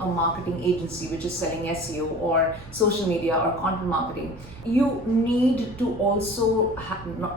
a marketing agency which is selling SEO or social media or content marketing, you need to also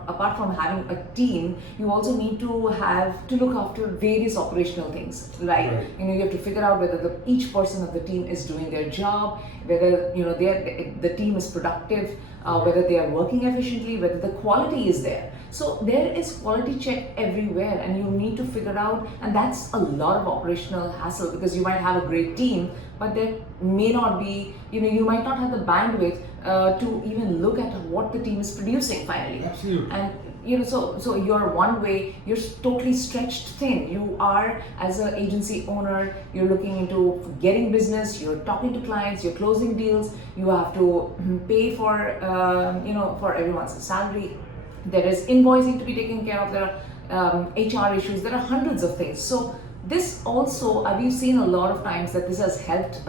apart from having a team, you also need to have to look after various operational things, like Right. you have to figure out whether each person of the team is doing their job, whether the team is productive, whether they are working efficiently, whether the quality is there. So there is quality check everywhere, and you need to figure out, and that's a lot of operational hassle, because you might have a great team, but there may not be, you might not have the bandwidth to even look at what the team is producing finally. Absolutely. And so you're one way, you're totally stretched thin. You are, as an agency owner, you're looking into getting business, you're talking to clients, you're closing deals, you have to pay for for everyone's salary, there is invoicing to be taken care of, there are HR issues, there are hundreds of things. So this also, we've seen a lot of times that this has helped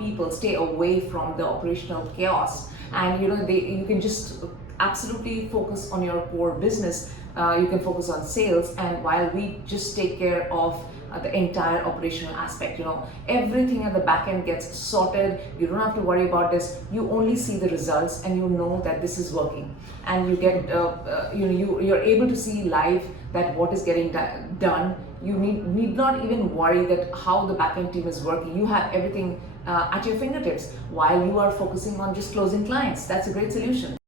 people stay away from the operational chaos, and you can just absolutely focus on your core business. You can focus on sales, and while we just take care of the entire operational aspect, everything at the back end gets sorted. You don't have to worry about this. You only see the results, and you know that this is working, and you get you're able to see live that what is getting done. You need not even worry that how the backend team is working. You have everything at your fingertips while you are focusing on just closing clients. That's a great solution.